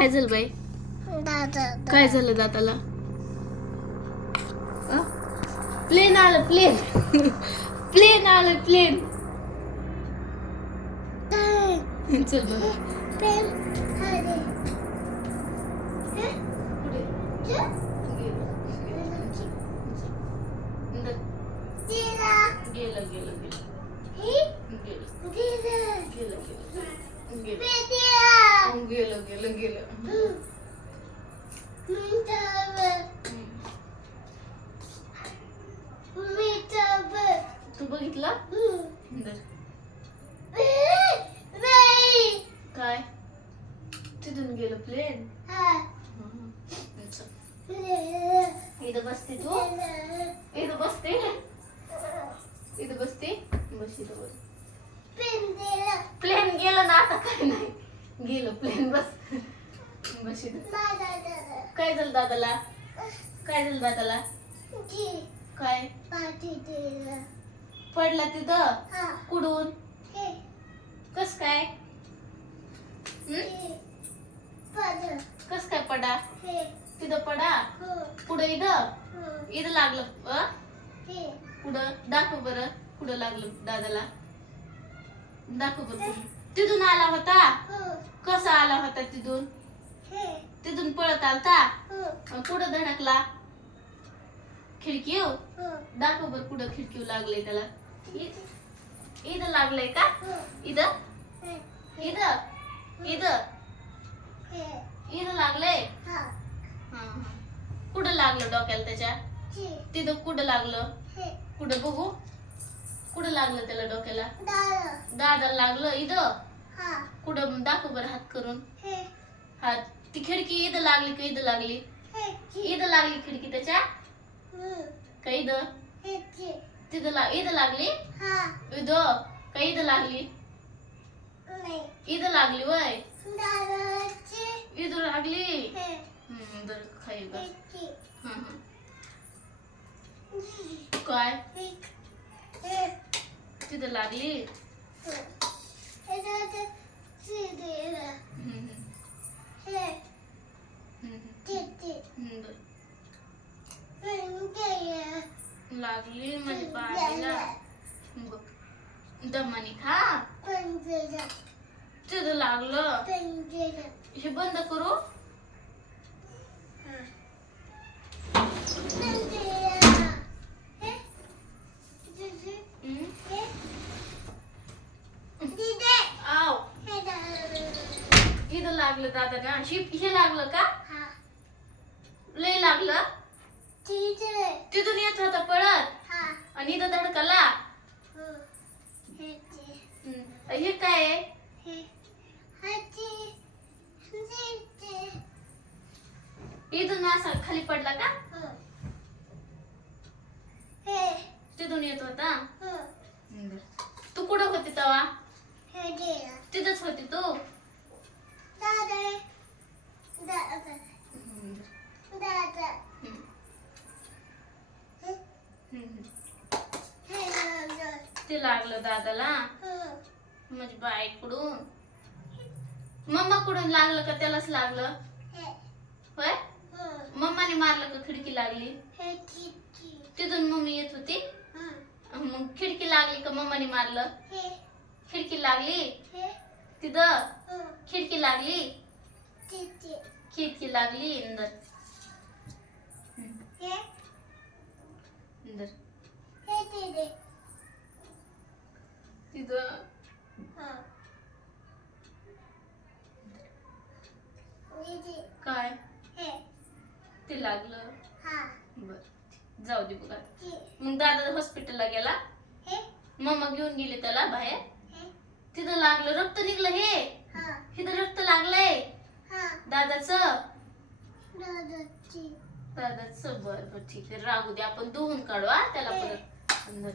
काय झालं बाई? काय झालं दाताला? प्लेन आलं, प्लेन. प्लेन आलं, प्लेन. चल बघ. गेलं गेलं गेलं गेलं गेलं गेलं. तू बघितलं? काय तिथून गेलं प्लेन. इथं बसते तू, इथं बसते, इथं बसते, बस इथं बस. प्लेन गेलं ना, आता काय नाही गेलं प्लेन. बस बस इथं. काय झालं दादाला? काय झालं दादाला? काय पडला तिथं? कुठून? कस काय? कस काय पडा? तिथं पडा? कुठं? इथं? इथं लागलं? कुठं? दाखव बरं कुठं लागलं दादाला. दाखव बरं. तिथून आला होता? कसा आला होता तिथून? तिथून पळत आलता? कुठं धडकला? खिडकी? दाखव बरं कुठं खिडकी लागलंय त्याला. इथं लागलंय का? इथं? इथं? इथं? इथं लागलंय? कुठं लागलं डोक्याला त्याच्या? तिथं कुठं लागलं? कुठं बघू? कुठं लागलं त्याला डोक्याला? दादाला लागलं इथं? कुठं? दाखव बरं हात करून. हात. ती खिडकी इथं लागली का इथं लागली? इथं लागली खिडकी त्याच्या का इथं? तिथं इथं लागली? इथं का इथं लागली? इथं लागली वय? इथं लागली. बरं खाई बस. काय तिथं लागली? लागली म्हणजे बाळाला दमानी खा. तिथं लागलं. हे बंद करू? इथं लागलं दादा ना. हे लागलं का? लय लागलं. तिथून येत होता पळत आणि इथं धडकला. हे काय आहे? इथून असा खाली पडला का? तिथून येत होता. तू कुठं होती तेव्हा? तिथंच होती तू? ते लागलं दादाला म्हणजे बाईकडून. मम्मा कुठून लागलं का त्यालाच लागलं? होय? मम्माने मारलं का खिडकी लागली? तिथून मम्मी येत होती मग खिडकी लागली का मम्माने मारलं? खिडकी लागली तिथं? खिडकी लागली? खिडकी लागली इंदर. इंदर तिथं काय ते लागलं? बर जाऊ दे बघा. मग दादा हॉस्पिटलला गेला. मम्मा घेऊन गेले त्याला बाहेर. तिथं लागलं रक्त निघलं. हे तिथं रक्त लागलंय दादाचं. दादाचं बर बर ठीक आहे राहू दे. आपण धुवून काढू त्याला परत अंदर.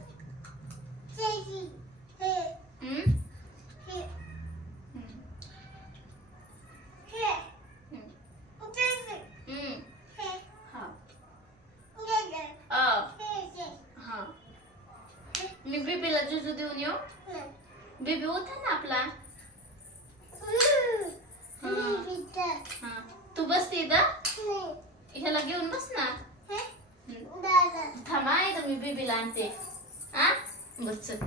मी बेबीला जुजू देऊन येऊ? बेबी होता ना आपला. बसते इथं ह्याला घेऊन बस ना. थांबा इथं मी बेबीला आणते. हा बस चल.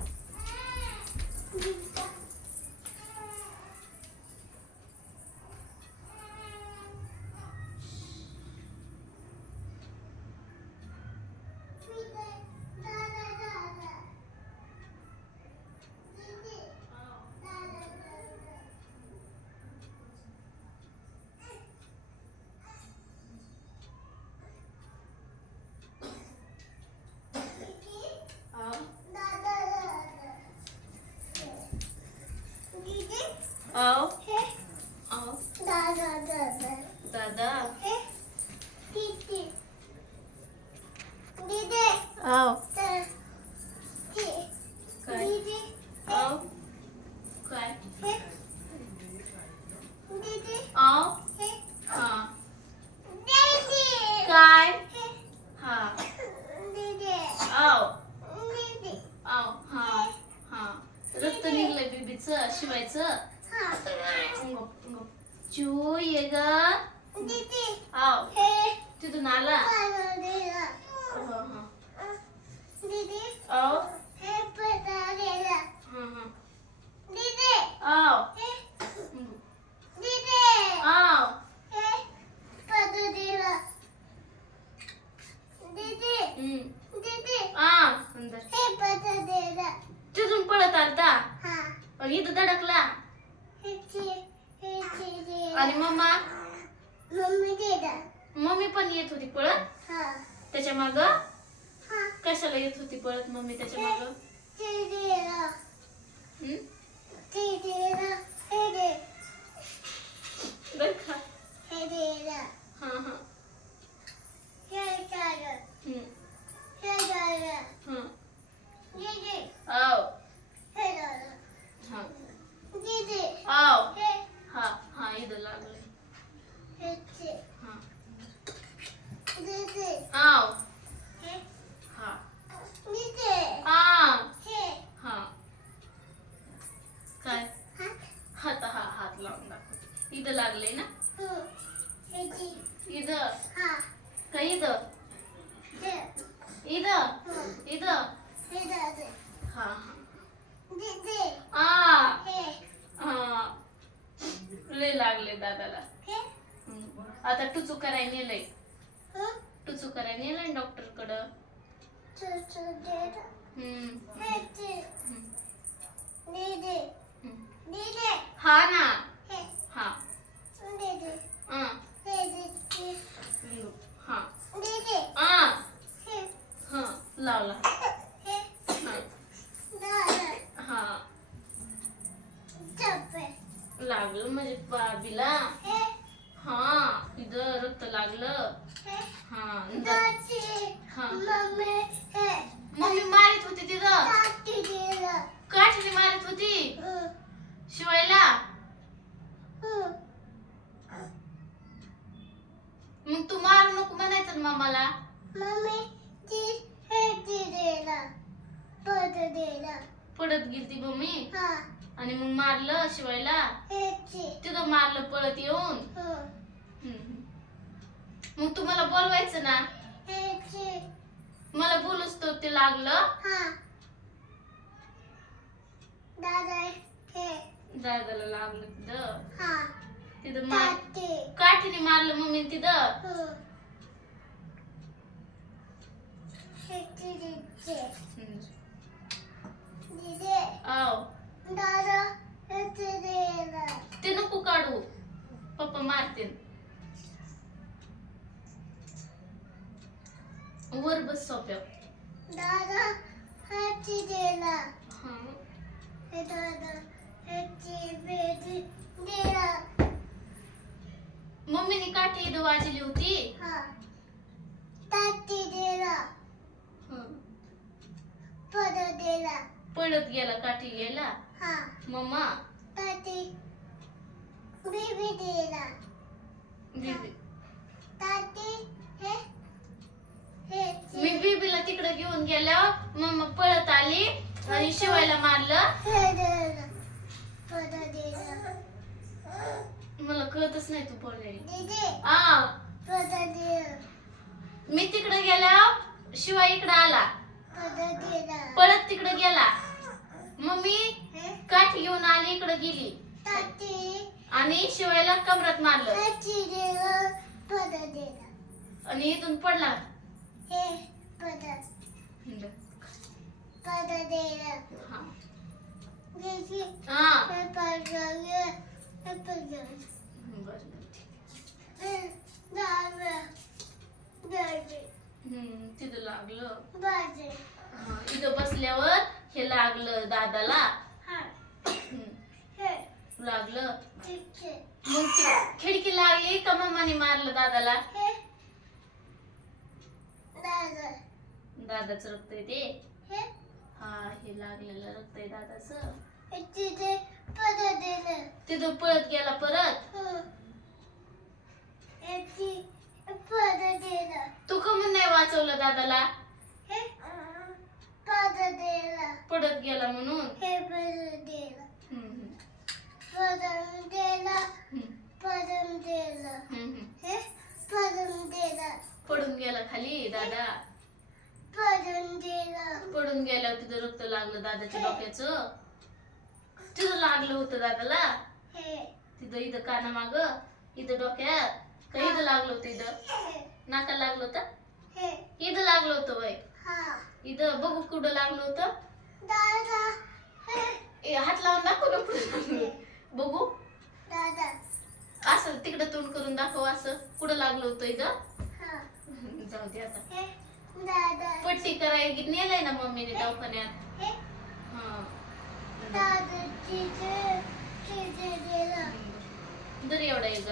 आओ आओ दादा आओ काय आओ काय आओ हा काय हा आओ आओ हा हा रक्त निघलंय बेबीचं शिवायचं. चू ये ग आओ तिथून आला. आओ आओ आओ अंदर तिथून पळत आलता आणि इथं धडकला. आणि मम्मा मम्मी पण येत होती पळत त्याच्या माग. कशाला येत होती पळत मम्मी त्याच्या माग. बर का हा हा आओ आओ हा हा इथं लागले. हा आओ हा हा काय हात हा हात लावून दाखव. इथं लागले ना इथं का इथं इथं इथं हा हा लय लागले दादाला. आता टुचू करायला नेलंय. टुचू करायला नेलंय डॉक्टर कडं. हा ना हा हा लावला. हा लागलं म्हणजे बाबीला. हा इथं रक्त लागलं. हा हा मम्मी मारित होती तिथं. काठीने मारित होती शिवायला. मग तू मारू नको म्हणायचं ना मम्माला. पडत गेलती मम्मी आणि मग मारलं शिवायला. तिथं मारलं पळत येऊन. मग तू मला बोलवायचं ना. मला बोलूच तो ते लागलं. दादाला लागलं तिथं. तिथं काठीने मारलं मम्मी तिथं. आओ ते नको काढू पप्पा मारते. वर बस सोप्या. मम्मीने काठी इथं वाजली होती. पडत गेला काठी गेला. मम्मा मी बेबीला तिकडे घेऊन गेल्यावर मम्मा पळत आली आणि शिवायला मारलं. मला कळत कळतच नाही तू बोललेली. मी तिकडे गेल्या शिवाय इकडे आला, परत तिकडे गेला. मम्मी काठी घेऊन आली, इकडे गेली आणि शिवायला कमरात मारलं आणि इथून पडला. तिथं लागलं. इथं बसल्यावर हे लागलं दादाला. लागलं मग खिडकी लागली का मम्माने मारलं दादाला. दादाचं रक्त आहे ते. हा हे लागलेलं रक्त आहे दादाचं. तिथं पळत गेला परत. तू का म्हणून नाही वाचवलं दादाला. पडत गेला म्हणून. पडून गेला खाली दादा. पडून गेल्यावर तिथं रक्त लागलं दादाच्या डोक्याचं. तिथं लागलं होतं दादाला. तिथं इथं काना माग, इथं डोक्यात का इथं लागलं होतं. इथं नाका लागलं होतं. इथं लागलं होतं वय. इथं बघू कुठं लागलं होतं. हात लावून दाखव ना कुठं बघू. असं तिकडं तोंड करून दाखव. असं कुठं लागलं होतं इथं. जाऊ दे आता. पट्टी करायला नेलंय ना मम्मीने दवाखान्यात. दर एवढा एक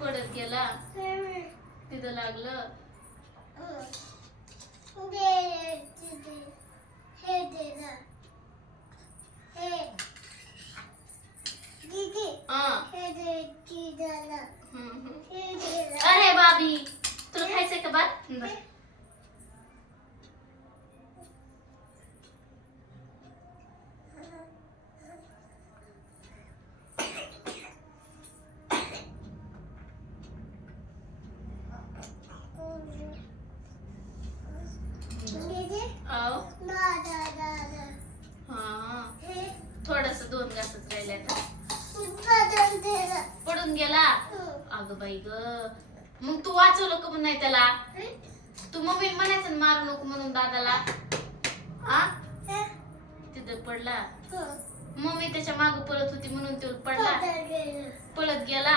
पडत गेला. तिथं लागलं. अरे बाबी तुला खायचंय का भात. थोडस 2 घासच राहिले आता. पडून गेला. अगं बाई ग. मग तू वाचवलं का म्हणून नाही त्याला. तू मम्मी म्हणायचं मारू नको म्हणून दादाला. तिथं पडला. मम्मी त्याच्या माग पळत होती म्हणून तो पडला. पळत गेला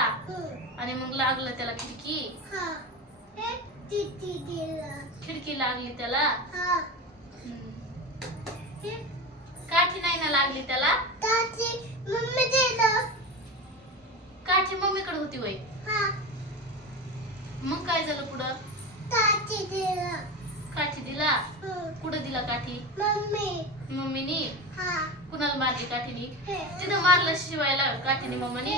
आणि मग लागलं त्याला खिडकी. खिडकी लागली त्याला. काठी नाही ना लागली त्याला. काठी मम्मीकडे होती वय. मग काय झालं पुढं. काठी दिला. कुठं दिला काठी. मम्मीनी. कुणाला मारली काठीनी. तिथं मारलं शिवायला काठीने मम्मीने.